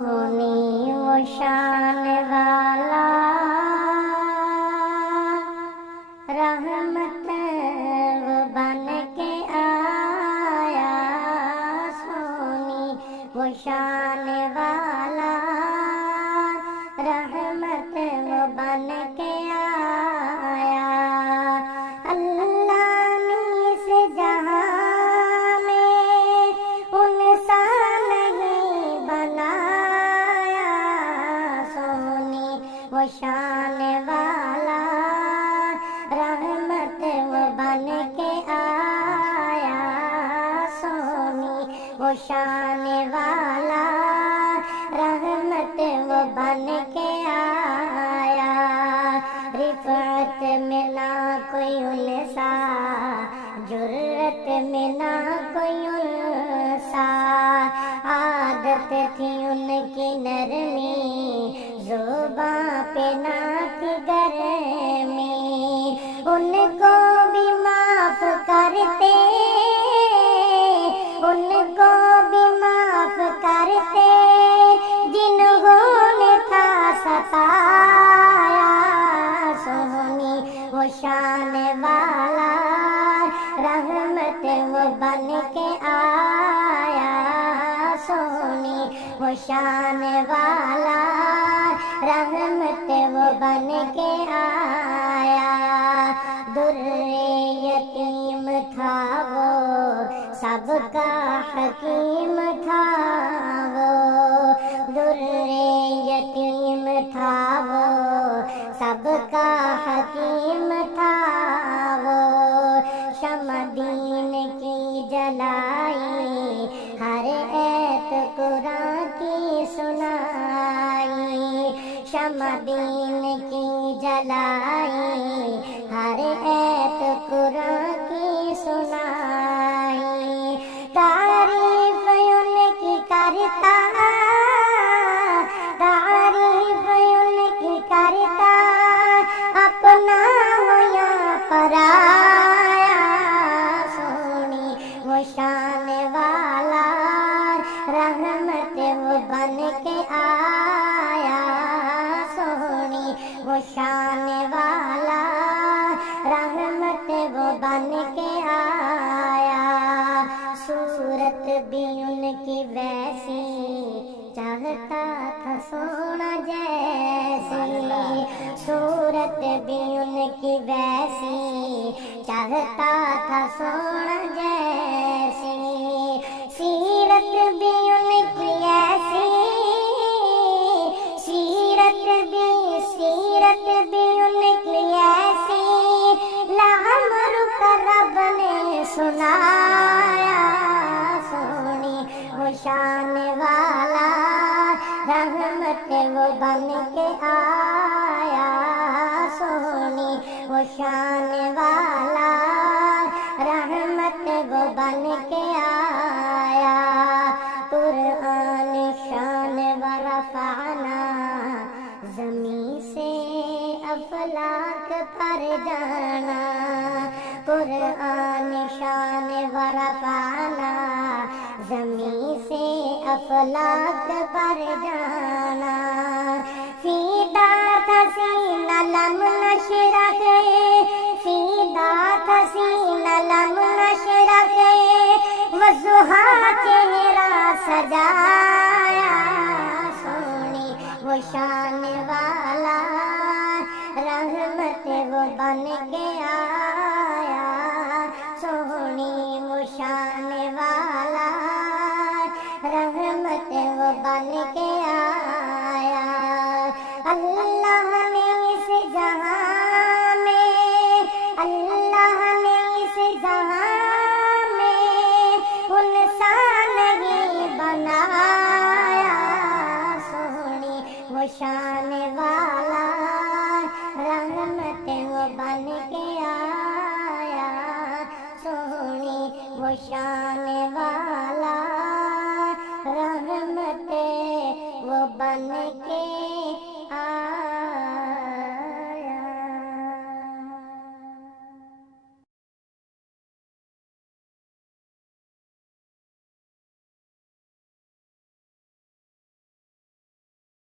سونی وہ شان والا رحمت وہ بن کے آیا، سونی وہ شان والا رحمت وہ بن کے آیا۔ اللہ نے اس جہاں میں انسان نہیں بنایا، سونی وہ شان والا رحمت وہ بن کے آیا، سونی وہ شان والا رحمت وہ بن کے آیا۔ رفعت میں نہ کوئی انسا، جرت میں نہ کوئی انسا، عادت تھی ان کی نرمی، زباں پہ نہ تھی گرمی، ان کو بھی معاف کرتے، ان کو بھی معاف کرتے جنہوں نے تھا ستایا، سونی وہ شان والا رحمت وہ بن کے آیا، سونی وہ شان والا رحمت وہ بن کے آیا۔ در یتیم تھا وہ سب کا حکیم تھا وہ، در یتیم تھا وہ سب کا حکیم تھا وہ، شمع دین کی جلائی، ہر ایت قرآن کی سنائی، شمع دین کی جلائی، ہر ایت قرآن کی سنائی، تعریف ان کی کرتا، تعریف ان کی کرتا، اپنا ہو یا پرایا، سونی وہ شان والا رحمت وہ بن کے آیا، سونی وہ شان والا رحمت وہ بن کے آیا۔ صورت بھی ان کی ویسی، چاہتا تھا سونا جیسی، صورت بھی ان کی ویسی، چاہتا تھا سونا جیسی، سیرت بھی ان کی ایسی، سیرت بھی ان کی ایسی، لعمر کا رب نے سنایا، سونی وہ شان والا رحمت وہ بن کے آیا، سونی وہ شان والا رحمت وہ بن کے آیا۔ قرآن شان و رفعنا، زمین سے افلاک پر جانا، قرآن شان و رفعنا، زمین سے افلاک پر جانا، فیدا تھا سینہ لم نشرح، فیدا تھا سینہ لم نشرح، والضحیٰ چہرہ سجایا، سونی وہ شان والا رحمت وہ بن کے آیا، سونی وہ شان والا رحمت وہ بن کے آیا۔ اللہ نے اس جہاں میں، اللہ نے اس جہاں میں انسان نہیں بنایا، سونی وہ شان والا رحمت وہ بن کے آیا، سونی وہ شان والا رحمت وہ بن کے